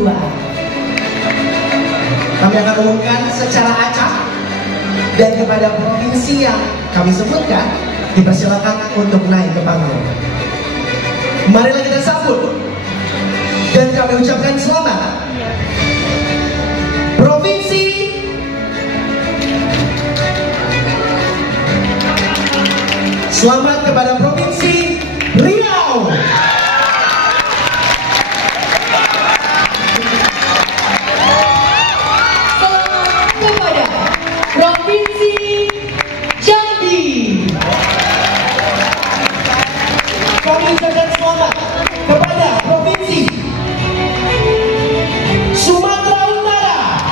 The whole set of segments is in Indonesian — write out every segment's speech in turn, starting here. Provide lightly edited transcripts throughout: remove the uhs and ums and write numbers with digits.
2022. Kami akan umumkan secara acak, dan kepada provinsi yang kami sebutkan dipersilakan untuk naik ke panggung. Marilah kita sambut dan kami ucapkan selamat Provinsi Selamat kepada Provinsi Riau. Selamat kepada Provinsi Jambi. Kami ucapkan selamat kepada Provinsi Sumatera Utara.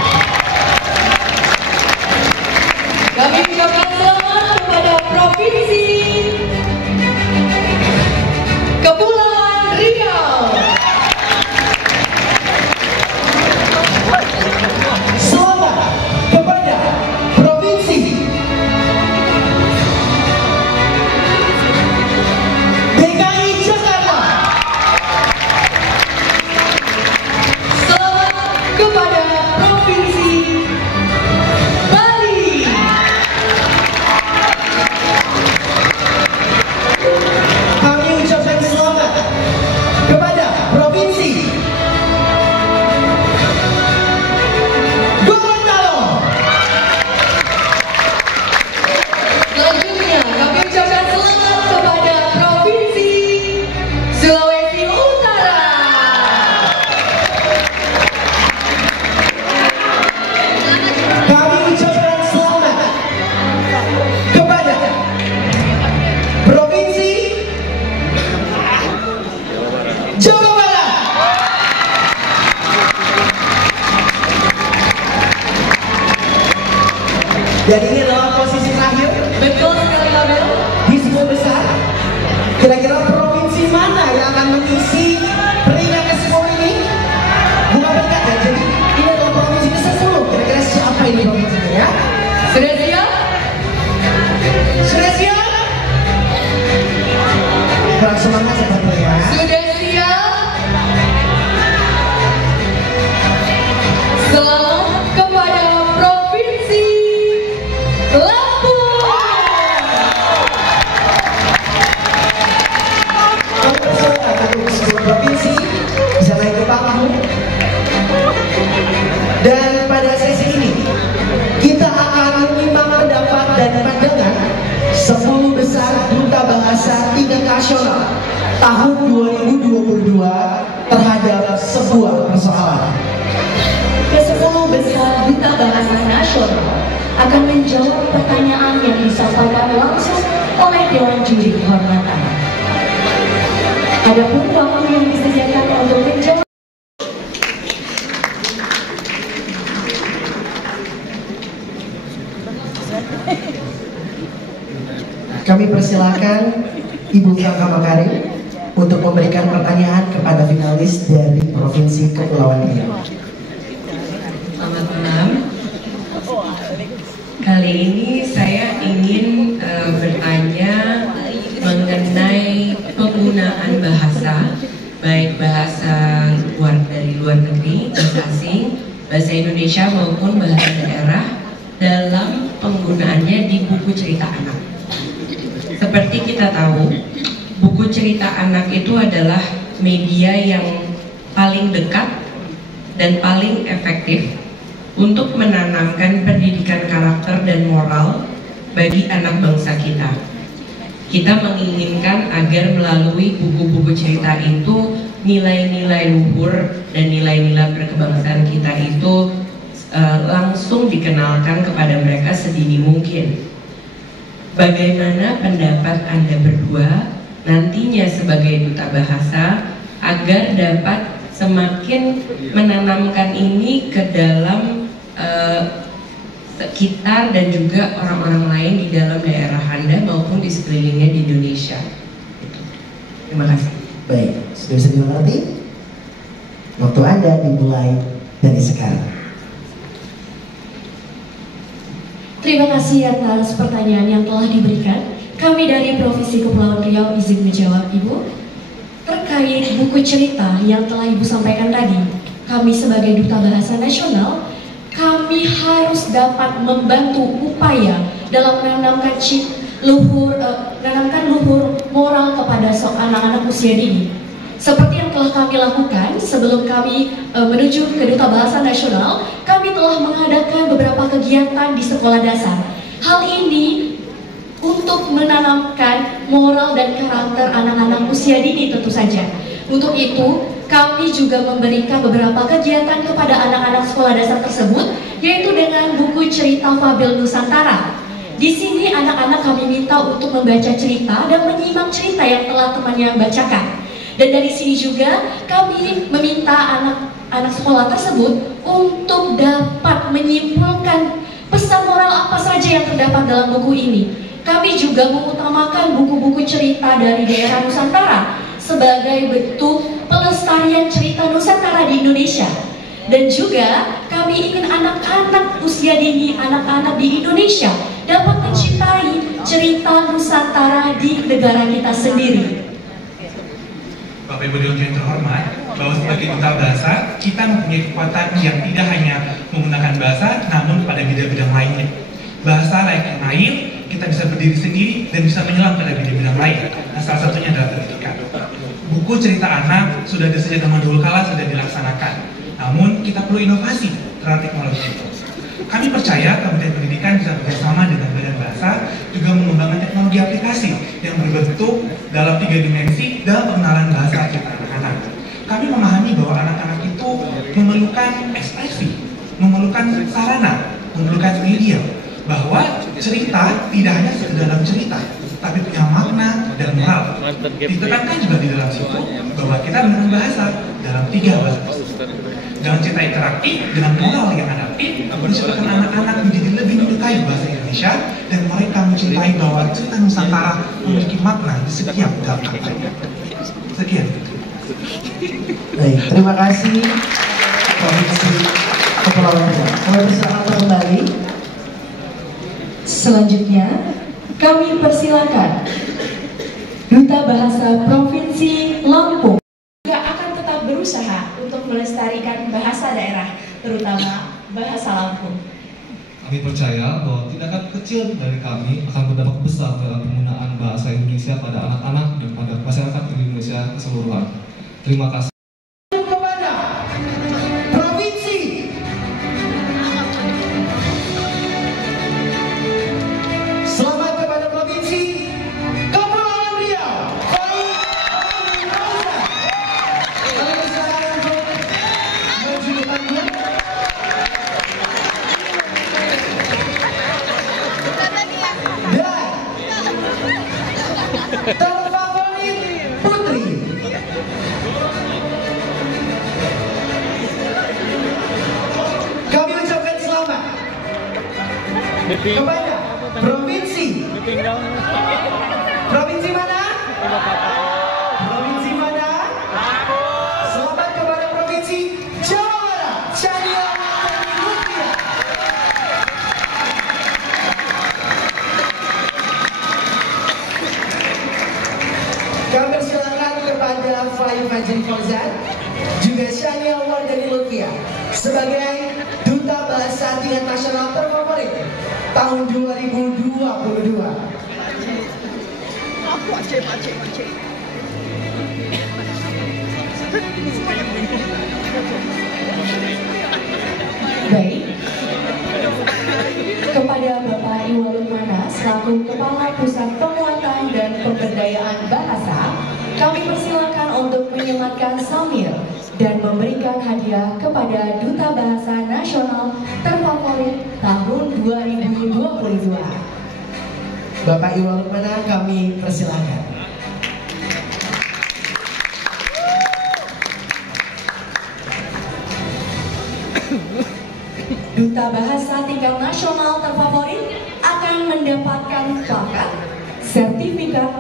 Kami ucapkan selamat kepada Provinsi Kepulauan Riau. Selamat kepada Provinsi DKI Jakarta. Selamat kepada Provinsi Bali. Kami ucapkan selamat kepada Provinsi Gorontalo. Selanjutnya kami ucapkan selamat kepada Provinsi Sulawesi Utara. Kami ucapkan selamat kepada Provinsi Jawa Barat. Dan ini adalah posisi terakhir Betul sekali, Abel. di 10 besar. Kira-kira provinsi mana yang akan mengisi peringkat ke-10 ini? Bukan peringkat ya, jadi ini adalah provinsi ke-10. Kira-kira siapa ini provinsinya ya? Sudah siap? Sudah siap? Kurang semangat sepertinya ya. Sudah siap? Selamat kepada Provinsi Lampung. Kami persilakan untuk seluruh provinsi bisa naik ke panggung. Dan pada sesi ini kita akan menyimak pendapat dan pandangan 10 besar duta bahasa tingkat nasional tahun 2022 terhadap sebuah persoalan. Ke-10 besar duta bahasa nasional akan menjawab pertanyaan yang disampaikan langsung oleh Dewan Juri Kehormatan. Adapun waktu yang disediakan untuk menjawab Kami persilakan Ibu Franka Makarim untuk memberikan pertanyaan kepada finalis dari Provinsi Kepulauan Riau. Selamat malam. Kali ini saya ingin bertanya mengenai penggunaan bahasa, baik bahasa dari luar negeri, bahasa asing, bahasa Indonesia maupun bahasa daerah dalam penggunaannya di buku cerita anak. Seperti kita tahu, buku cerita anak itu adalah media yang paling dekat dan paling efektif untuk menanamkan pendidikan karakter dan moral bagi anak bangsa kita. Kita menginginkan agar melalui buku-buku cerita itu nilai-nilai luhur dan nilai-nilai berkebangsaan kita itu langsung dikenalkan kepada mereka sedini mungkin. Bagaimana pendapat Anda berdua nantinya sebagai duta bahasa agar dapat semakin menanamkan ini ke dalam sekitar dan juga orang-orang lain di dalam daerah Anda maupun di sekelilingnya di Indonesia. Terima kasih. Baik, sudah bisa dimengerti? Waktu Anda dimulai dari sekarang. Terima kasih atas pertanyaan yang telah diberikan. Kami dari Provinsi Kepulauan Riau izin menjawab Ibu terkait buku cerita yang telah Ibu sampaikan tadi. kami sebagai Duta Bahasa Nasional, kami harus dapat membantu upaya dalam menanamkan luhur moral kepada anak-anak usia dini. Seperti yang telah kami lakukan sebelum kami menuju ke Duta Bahasa Nasional, kami telah mengadakan beberapa kegiatan di sekolah dasar. Hal ini untuk menanamkan moral dan karakter anak-anak usia dini tentu saja. Untuk itu, kami juga memberikan beberapa kegiatan kepada anak-anak sekolah dasar tersebut, yaitu dengan buku cerita Fabel Nusantara. Di sini anak-anak kami minta untuk membaca cerita dan menyimak cerita yang telah temannya bacakan. Dan dari sini juga kami meminta anak-anak sekolah tersebut untuk dapat menyimpulkan pesan moral apa saja yang terdapat dalam buku ini. Kami juga mengutamakan buku-buku cerita dari daerah Nusantara sebagai bentuk pelestarian cerita Nusantara di Indonesia. Dan juga kami ingin anak-anak usia dini, anak-anak di Indonesia dapat mencintai cerita Nusantara di negara kita sendiri. Bapak Ibu Dewan yang terhormat, bahwa sebagai duta bahasa, kita mempunyai kekuatan yang tidak hanya menggunakan bahasa, namun pada bidang-bidang lainnya. Bahasa layaknya air, kita bisa berdiri sendiri dan bisa menyelam pada bidang-bidang lain. Nah, salah satunya adalah pendidikan. Buku cerita anak sudah sejak zaman dahulu kala sudah dilaksanakan. Namun kita perlu inovasi terhadap teknologi. Kami percaya Kementerian Pendidikan bisa bekerjasama dengan Badan Bahasa juga mengembangkan teknologi aplikasi yang berbentuk dalam 3 dimensi dalam pengenalan bahasa kita anak-anak. Kami memahami bahwa anak-anak itu memerlukan ekspresi, memerlukan sarana, memerlukan media, bahwa cerita tidak hanya dalam cerita, tapi punya makna dan moral. Ditekankan juga di dalam situ bahwa kita menggunakan bahasa dalam 3 bahasa. Dengan cerita interaktif, dengan moral yang adaptif, menciptakan anak-anak menjadi lebih menyukai bahasa Indonesia dan mereka mencintai bahwa cerita Nusantara memiliki makna di setiap dalam katanya. Sekian. Baik, terima kasih Provinsi Kepulauan Riau. Kami persilakan kembali. Selanjutnya, kami persilakan Duta Bahasa Provinsi Lampung juga akan tetap berusaha untuk melestarikan bahasa daerah, terutama bahasa Lampung. Kami percaya bahwa tindakan kecil dari kami akan berdampak besar dalam penggunaan bahasa Indonesia pada anak-anak dan pada masyarakat Indonesia keseluruhan. Terima kasih. Kepada Provinsi Selamat kepada Provinsi Kepulauan Riau. Kami persilakan untuk maju ke panggung. Dan terfavorit Putri. Kami ucapkan selamat kepada Provinsi mana? Provinsi mana? Selamat kepada Provinsi Jawa Barat. Syahria Lutfia. Kami persilakan kepada Fahim Fajri Fauzan juga Syahria Wardani Lutfia sebagai Duta Bahasa tingkat nasional terfavorit tahun 2022. Baik, kepada Bapak Iwalun Mana selaku Kepala Pusat Penguatan dan Pemberdayaan Bahasa, kami persilakan untuk menyematkan samil dan memberikan hadiah kepada Duta Bahasa Nasional terfavorit tahun 2022. Bapak Iwalun Mana kami persilakan. Duta Bahasa tingkat nasional terfavorit akan mendapatkan plakat, sertifikat,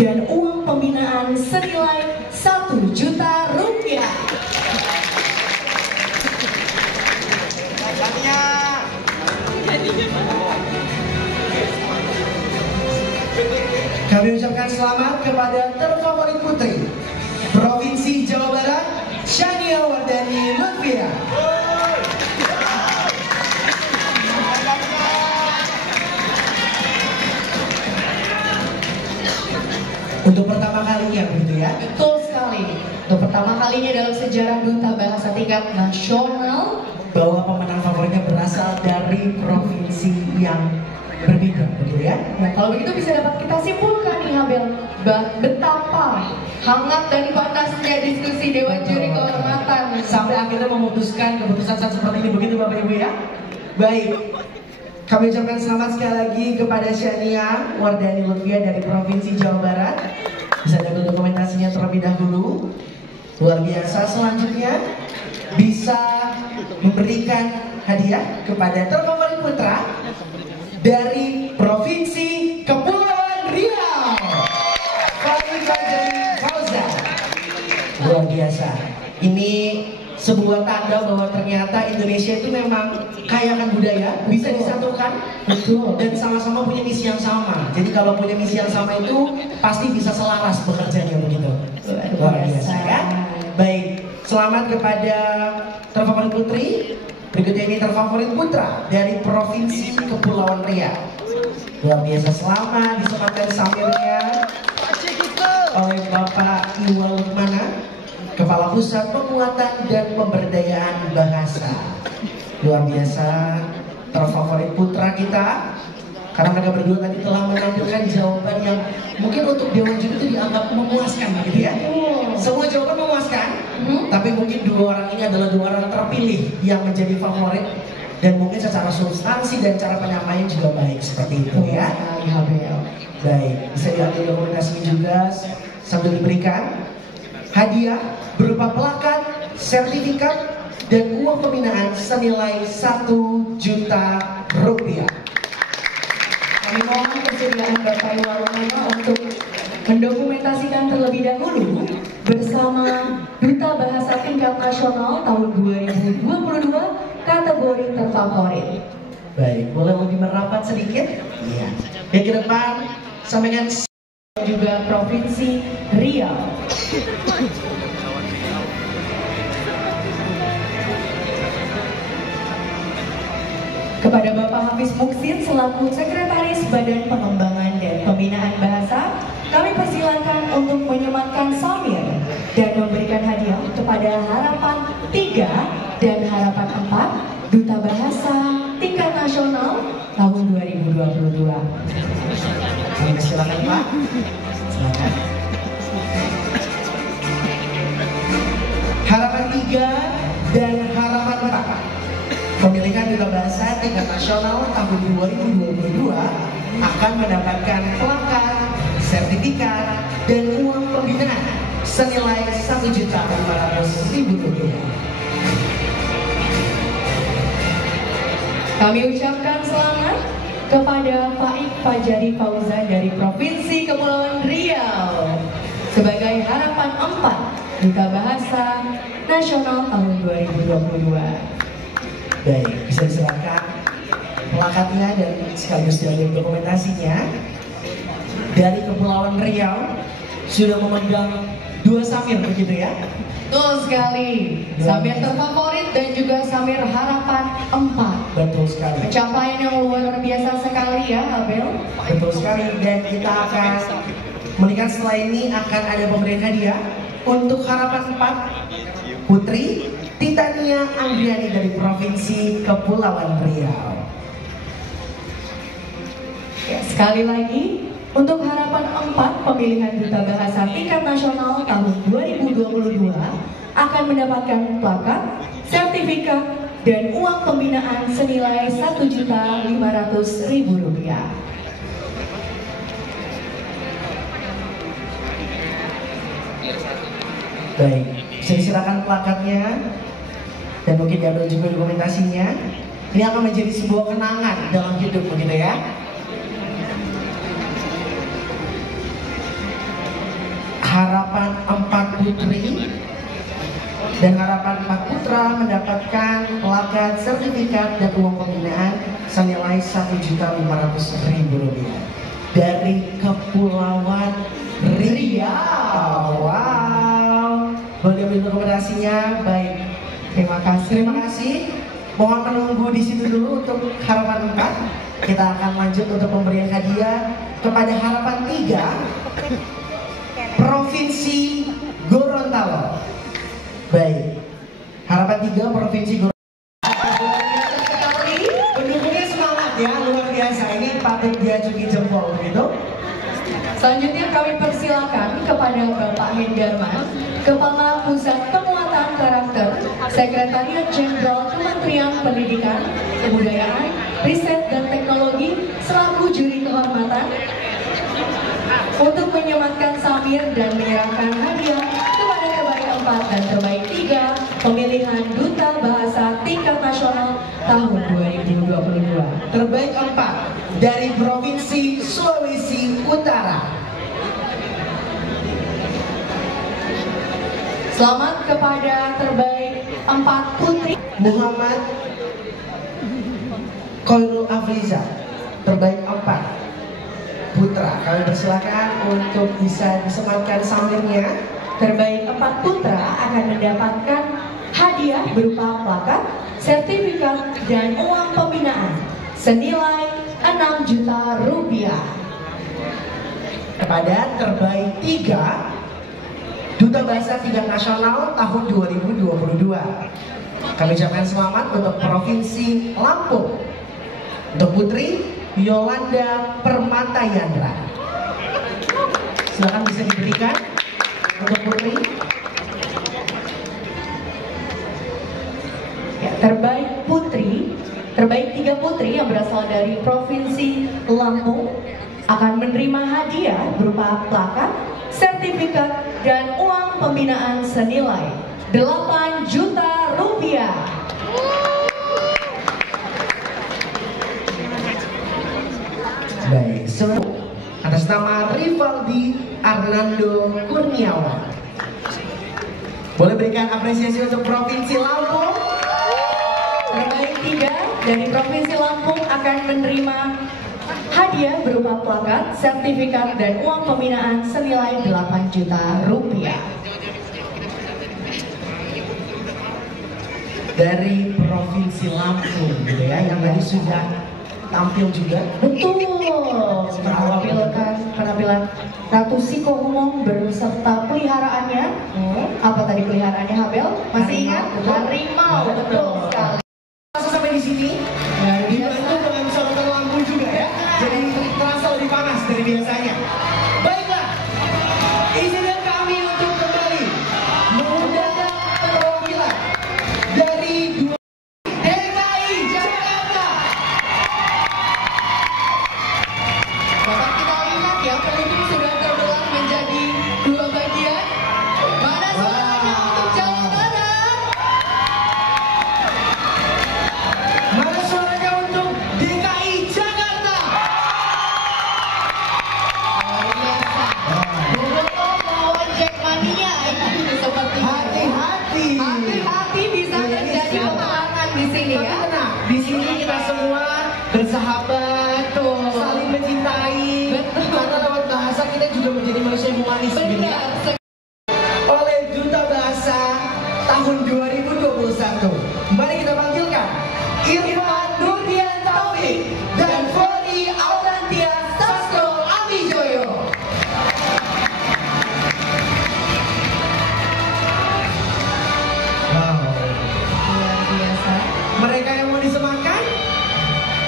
dan uang pembinaan senilai Rp1 juta. Kami ucapkan selamat kepada terfavorit Putri Provinsi Jawa Barat, Syahria Wardani Lutfia. senior begitu ya. Betul sekali. Untuk pertama kalinya dalam sejarah Duta Bahasa tingkat nasional, Bahwa pemenang favoritnya berasal dari provinsi yang berbeda begitu ya. nah kalau begitu bisa dapat kita simpulkan nih Habel, betapa hangat dan panasnya diskusi Dewan Juri Kehormatan Sampai akhirnya memutuskan keputusan seperti ini begitu Bapak Ibu ya. Baik, kami ucapkan selamat sekali lagi kepada Syania Wardani Lutfia dari Provinsi Jawa Barat. Bisa diambil dokumentasinya terlebih dahulu. Luar biasa. Selanjutnya bisa memberikan hadiah kepada terfavorit putra dari Provinsi Kepulauan Riau, Faik Fauzan. Luar biasa. Ini sebuah tanda bahwa ternyata Indonesia itu memang kaya akan budaya, bisa disatukan, betul, dan sama-sama punya misi yang sama. Jadi kalau punya misi yang sama itu pasti bisa selaras bekerjanya begitu. Luar biasa ya. Baik, selamat kepada terfavorit putri. Berikutnya ini terfavorit putra dari Provinsi Kepulauan Riau. Luar biasa, selamat disematkan samirnya oleh Bapak Iwa Lukmana, Kepala Pusat Penguatan dan Pemberdayaan Bahasa. Luar biasa, terfavorit putra kita, karena mereka berdua tadi telah menampilkan jawaban yang mungkin untuk Dewan Juri itu dianggap memuaskan gitu ya. Semua jawaban memuaskan, tapi mungkin dua orang ini adalah dua orang terpilih yang menjadi favorit, dan mungkin secara substansi dan cara penyampaian juga baik seperti itu ya. Baik, bisa diambil dokumentasinya juga sambil diberikan hadiah berupa plakat, sertifikat, dan uang pembinaan senilai 1 juta rupiah. Kami mohon kesediaan Bapak Iwa Lukmana untuk mendokumentasikan terlebih dahulu bersama Duta Bahasa Tingkat Nasional tahun 2022 kategori terfavorit. Baik, boleh lebih merapat sedikit? Iya. Yang ke depan sampaikan Juga Provinsi Riau. Kepada Bapak Hafiz Muksin selaku Sekretaris Badan Pengembangan dan Pembinaan Bahasa, kami persilakan untuk menyematkan samir dan memberikan hadiah kepada Harapan 3 dan Harapan 4 Duta Bahasa Tingkat Nasional tahun 2022. Kami silakan Pak. Silakan. Harapan 3 dan Harapan 4 pemilihan Duta Bahasa Tingkat Nasional tahun 2022 akan mendapatkan plakat, sertifikat, dan uang pembinaan senilai Rp1.500.000. Kami ucapkan selamat kepada Faik Fajari Fauzan dari Provinsi Kepulauan Riau sebagai Harapan 4 Duta Bahasa Nasional tahun 2022. Baik, bisa diserahkan plakatnya dan sekaligus diambil dokumentasinya. Dari Kepulauan Riau sudah memegang 2 samir begitu ya? Betul sekali, samir terfavorit dan juga samir Harapan 4. Betul sekali. Pencapaian yang luar biasa sekali ya, Abel. Betul sekali, dan kita akan melihat setelah ini akan ada pemberian hadiah untuk Harapan 4 Putri Titania Andriani dari Provinsi Kepulauan Riau. Ya, sekali lagi untuk Harapan 4 pemilihan Duta Bahasa Tingkat Nasional tahun 2022 akan mendapatkan plakat, sertifikat, dan uang pembinaan senilai Rp1.500.000. Baik, saya silakan plakatnya dan mungkin diambil juga dokumentasinya. Ini akan menjadi sebuah kenangan dalam hidup begitu ya. Harapan 4 Putri dan Harapan 4 Putra mendapatkan plakat, sertifikat, dan uang pembinaan senilai Rp1.500.000 dari Kepulauan Riau. Wow, boleh ambil dokumentasinya. Baik, Terima kasih. terima kasih. Mohon menunggu di situ dulu untuk Harapan 4. Kita akan lanjut untuk pemberian hadiah kepada Harapan 3 Provinsi Baik. Harapan 3 Provinsi pendukungnya semangat ya, luar biasa. Ini patut diacungi jempol begitu. Selanjutnya kami persilakan kepada Bapak Hendarman, Kepala Pusat Penguatan Karakter, Sekretariat Jenderal Kementerian Pendidikan, Kebudayaan, Riset dan Teknologi selaku juri kehormatan untuk menyematkan samir dan menyerahkan hadiah kepada terbaik 4 dan terbaik 3 pemilihan Duta Bahasa tingkat nasional tahun 2022. Terbaik 4 dari Provinsi Sulawesi Utara. Selamat kepada terbaik 4 putri Muhammad Khairul Afriza, terbaik 4 putra. Kami persilakan untuk bisa disematkan samirnya. Terbaik 4 putra akan mendapatkan hadiah berupa plakat, sertifikat, dan uang pembinaan senilai 6 juta rupiah. Kepada terbaik 3 Duta Bahasa tingkat nasional tahun 2022. Kami ucapkan selamat untuk Provinsi Lampung. Untuk Putri Yolanda Permata Yandra. Silakan bisa diberikan untuk Putri. Ya, terbaik putri, terbaik 3 putri yang berasal dari Provinsi Lampung akan menerima hadiah berupa plakat, sertifikat, dan uang pembinaan senilai 8 juta rupiah. Baik, atas nama Rivaldi Arnando Kurniawan. Boleh berikan apresiasi untuk Provinsi Lampung. Terbaik 3 dari Provinsi Lampung akan menerima hadiah berupa plakat, sertifikat, dan uang pembinaan senilai 8 juta rupiah. Dari Provinsi Lampung gitu ya, yang tadi sudah tampil juga. Betul, penampilan Ratu Sikohumong beserta peliharaannya. Apa tadi peliharaannya, Habel? Masih ingat? Harimau, betul sekali. Langsung sampai di sini, dibantu dengan sorotan lampu juga ya. Jadi terasa lebih panas dari biasanya. Baiklah, izinkan kami untuk kembali mengundang perwakilan dari DKI Jakarta. Bapak kita lihat ya, pelindung sudah terbelah menjadi 2 bagian. Mana suaranya untuk Jawa Barat? Mana suaranya untuk DKI Jakarta? Luar biasa. Boboto melawan Jackmania ini seperti Hati-hati. hati-hati bisa terjadi peperangan di sini Tapi ya. tenang, di sini kita semua bersahabat, saling mencintai. Karena lewat bahasa kita juga menjadi manusia yang humanis. gitu ya. Benar. Oleh Duta Bahasa tahun 2021. Mari kita panggilkan Irfan Nurdian Taufik dan Flori Aurantia Sastro Amijoyo. Wow. Luar biasa. Mereka yang mau disematkan,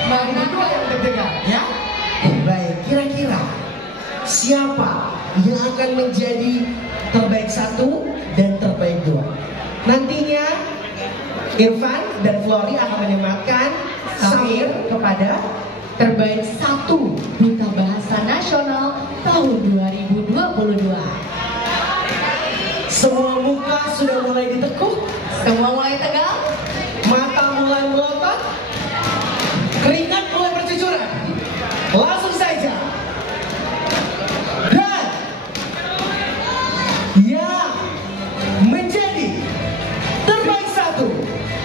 mari berdua yang deg-degan ya. Baik, kira-kira siapa yang akan menjadi terbaik 1 dan terbaik 2? Nantinya Irfan dan Flori akan menyematkan samir kepada Terbaik 1 Duta Bahasa Nasional tahun 2022. semua muka sudah mulai ditekuk, Semua mulai tegang. mata mulai melotot, keringat mulai bercucuran. Langsung saja. Dan yang menjadi terbaik 1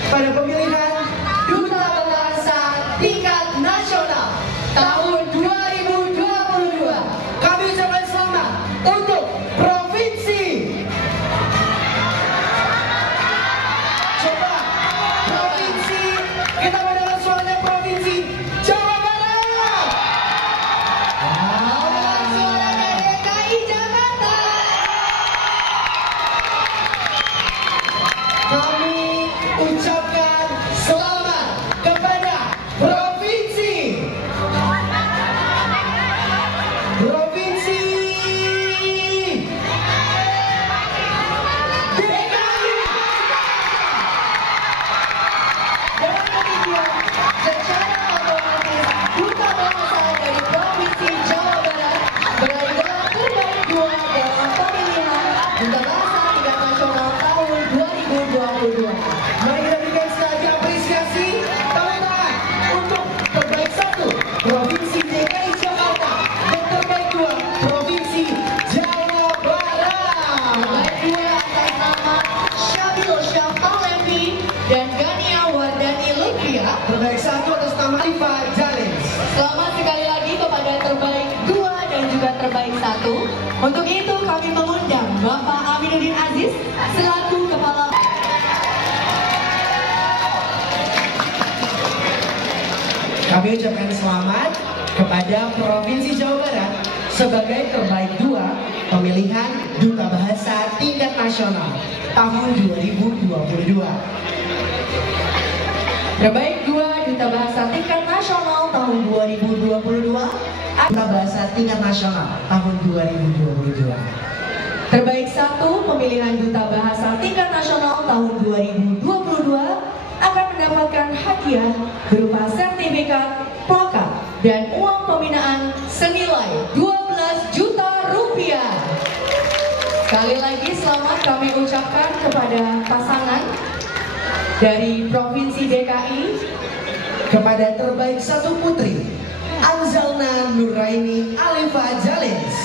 pada pemilihan Duta Bahasa tingkat nasional tahun 2022. kami ucapkan selamat untuk Provinsi. Coba itu kami mengundang Bapak Aminuddin Aziz selaku Kepala. Kami ucapkan selamat kepada Provinsi Jawa Barat sebagai terbaik 2 pemilihan Duta Bahasa tingkat nasional tahun 2022. Terbaik 2 Duta Bahasa tingkat nasional tahun 2022. Duta Bahasa tingkat nasional tahun 2022. Terbaik 1 pemilihan Duta Bahasa tingkat nasional tahun 2022 akan mendapatkan hadiah berupa sertifikat, plakat, dan uang pembinaan senilai 12 juta rupiah. Sekali lagi selamat kami ucapkan kepada pasangan dari Provinsi DKI. Kepada terbaik 1 putri Anzalna Nuraini Alifa Jalins.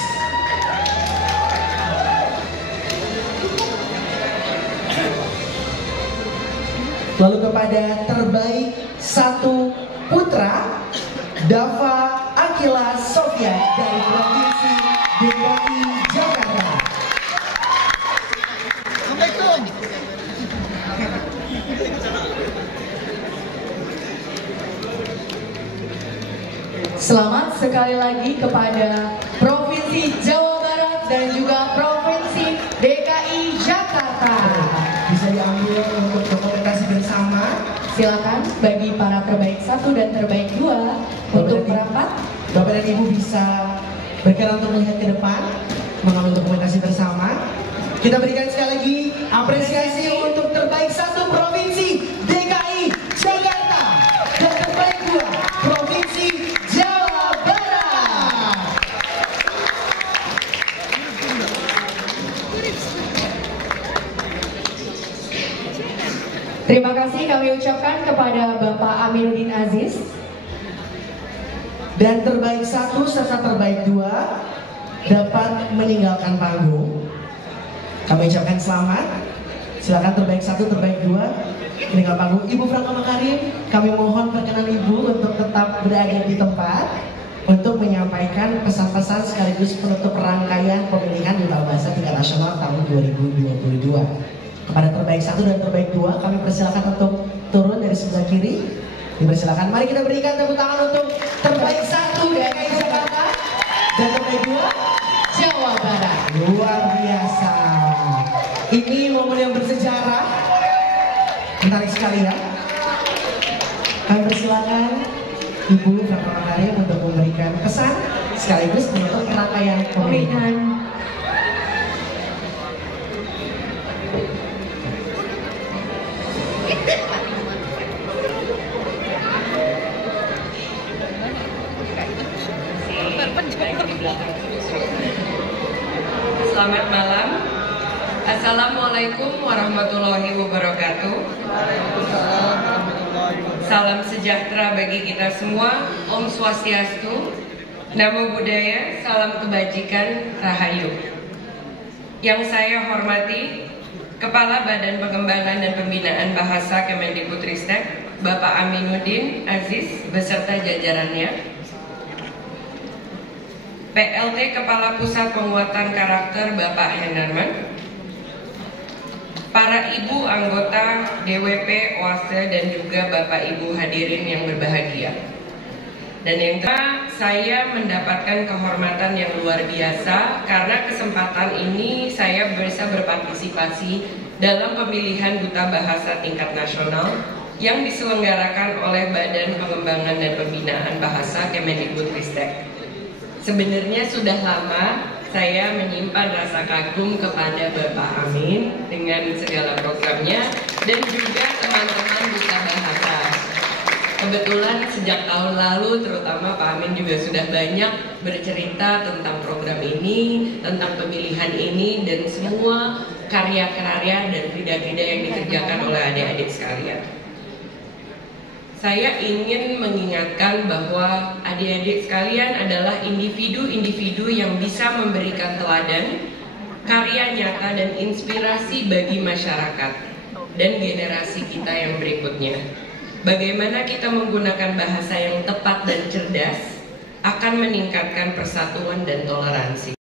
Lalu kepada terbaik 1 putra Dava Akila Sofia dari Provinsi DKI Jakarta. Selamat sekali lagi kepada Provinsi Jawa Barat dan juga Provinsi DKI Jakarta. Bisa diambil untuk dokumentasi bersama. Silakan bagi para terbaik 1 dan terbaik 2 untuk merapat. Bapak dan Ibu bisa bergerak untuk melihat ke depan, mengambil dokumentasi bersama. Kita berikan sekali lagi apresiasi untuk terbaik 1 Provinsi DKI Jakarta dan terbaik 2 Provinsi Jawa Barat. Terima kasih kami ucapkan kepada Bapak Aminuddin Aziz. Dan terbaik 1 serta terbaik 2 dapat meninggalkan panggung. Kami ucapkan selamat. Silakan terbaik 1, terbaik 2 meninggal panggung. Ibu Franka Makarim, kami mohon perkenan Ibu untuk tetap berada di tempat untuk menyampaikan pesan-pesan sekaligus penutup rangkaian pemilihan Duta Bahasa tingkat nasional tahun 2022. Kepada terbaik 1 dan terbaik 2 kami persilakan untuk turun dari sebelah kiri. Dipersilakan. Mari kita berikan tepuk tangan untuk terbaik 1 DKI Jakarta dan terbaik 2 Jawa Barat. Luar biasa. Ini momen yang bersejarah. Menarik sekali ya. Kami persilakan Ibu Franka Makarim untuk memberikan pesan sekaligus menutup rangkaian pemilihan. Selamat malam. Assalamualaikum warahmatullahi wabarakatuh. Salam sejahtera bagi kita semua. Om Swastiastu, Namo Buddhaya, salam kebajikan, Rahayu. Yang saya hormati Kepala Badan Pengembangan dan Pembinaan Bahasa Kemendikbudristek, Bapak Aminuddin Aziz beserta jajarannya. PLT Kepala Pusat Penguatan Karakter Bapak Hendarman, para ibu anggota DWP, OASE, dan juga Bapak Ibu hadirin yang berbahagia. Dan yang kedua, saya mendapatkan kehormatan yang luar biasa karena kesempatan ini saya bisa berpartisipasi dalam pemilihan Duta Bahasa tingkat nasional yang diselenggarakan oleh Badan Pengembangan dan Pembinaan Bahasa Kemendikbudristek. Sebenarnya sudah lama saya menyimpan rasa kagum kepada Bapak Amin dengan segala programnya dan juga teman-teman Duta Bahasa. Kebetulan sejak tahun lalu terutama Pak Amin juga sudah banyak bercerita tentang program ini, tentang pemilihan ini, dan semua karya-karya dan krida-krida yang dikerjakan oleh adik-adik sekalian. Saya ingin mengingatkan bahwa adik-adik sekalian adalah individu-individu yang bisa memberikan teladan, karya nyata dan inspirasi bagi masyarakat dan generasi kita yang berikutnya. Bagaimana kita menggunakan bahasa yang tepat dan cerdas akan meningkatkan persatuan dan toleransi.